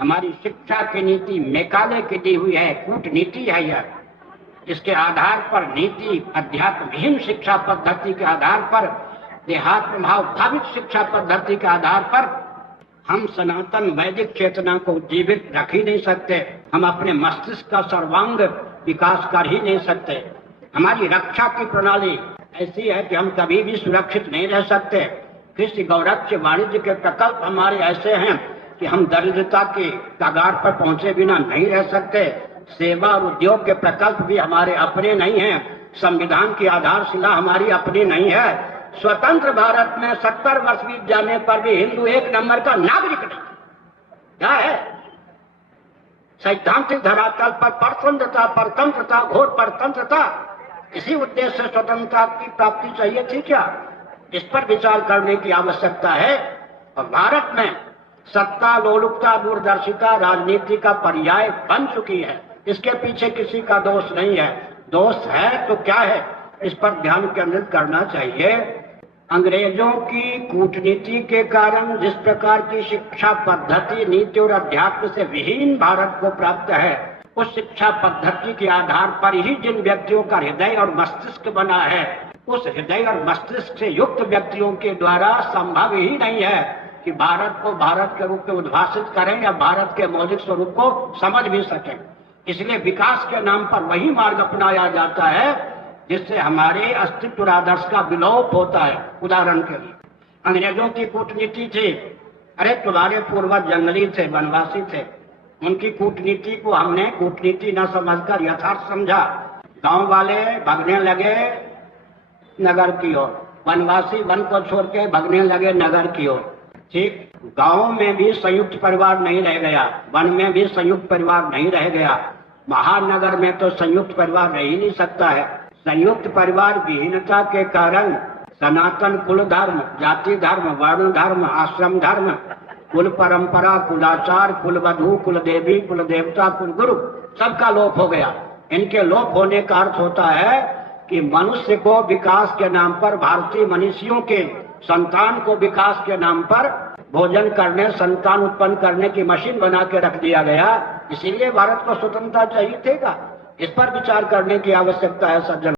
हमारी शिक्षा की नीति मैकाले की दी हुई है, कूटनीति है यह। इसके आधार पर नीति अध्यात्महीन शिक्षा पद्धति के आधार पर, देहात्म भाव भावित शिक्षा पद्धति के आधार पर हम सनातन वैदिक चेतना को जीवित रख ही नहीं सकते। हम अपने मस्तिष्क का सर्वांग विकास कर ही नहीं सकते। हमारी रक्षा की प्रणाली ऐसी है कि हम कभी भी सुरक्षित नहीं रह सकते। कृषि, गौरक्ष, वाणिज्य के प्रकल्प हमारे ऐसे हैं कि हम दरिद्रता के कगार पर पहुंचे बिना नहीं रह सकते। सेवा और उद्योग के प्रकल्प भी हमारे अपने नहीं हैं। संविधान की आधारशिला हमारी अपनी नहीं है। स्वतंत्र भारत में 70 वर्ष बीत जाने पर भी हिंदू एक नंबर का नागरिक नहीं। क्या है? सैद्धांतिक धरातल पर परतंत्रता, परतंत्रता, घोर परतंत्रता। इसी उद्देश्य से स्वतंत्रता की प्राप्ति चाहिए थी क्या? इस पर विचार करने की आवश्यकता है। और भारत में सत्ता, लोलुपता, दूरदर्शिता राजनीति का पर्याय बन चुकी है। इसके पीछे किसी का दोष नहीं है। दोष है तो क्या है, इस पर ध्यान केंद्रित करना चाहिए। अंग्रेजों की कूटनीति के कारण जिस प्रकार की शिक्षा पद्धति, नीति और अध्यात्म से विहीन भारत को प्राप्त है, उस शिक्षा पद्धति के आधार पर ही जिन व्यक्तियों का हृदय और मस्तिष्क बना है, उस हृदय और मस्तिष्क से युक्त व्यक्तियों के द्वारा संभव ही नहीं है कि भारत को भारत के रूप में उद्भाषित करें या भारत के मौलिक स्वरूप को समझ भी सकें। इसलिए विकास के नाम पर वही मार्ग अपनाया जाता है जिससे हमारे अस्तित्व और आदर्श का विलोप होता है। उदाहरण के लिए अंग्रेजों की कूटनीति थी, अरे तुम्हारे पूर्वज जंगली थे, वनवासी थे। उनकी कूटनीति को हमने कूटनीति न समझकर यथार्थ समझा। गांव वाले भागने लगे नगर की ओर, वनवासी वन को छोड़ के भागने लगे नगर की ओर। ठीक, गांव में भी संयुक्त परिवार नहीं रह गया, वन में भी संयुक्त परिवार नहीं रह गया, महानगर में तो संयुक्त परिवार रह ही नहीं सकता है। संयुक्त परिवार विहीनता के कारण सनातन कुल धर्म, जाति धर्म, वर्ण धर्म, आश्रम धर्म, कुल परंपरा, कुलाचार, कुल वधु, कुल देवी, कुल देवता, कुल गुरु सबका लोप हो गया। इनके लोप होने का अर्थ होता है कि मनुष्य को विकास के नाम पर, भारतीय मनुष्यों के संतान को विकास के नाम पर भोजन करने, संतान उत्पन्न करने की मशीन बना के रख दिया गया। इसीलिए भारत को स्वतंत्रता चाहिए थी। इस पर विचार करने की आवश्यकता है सज्जन।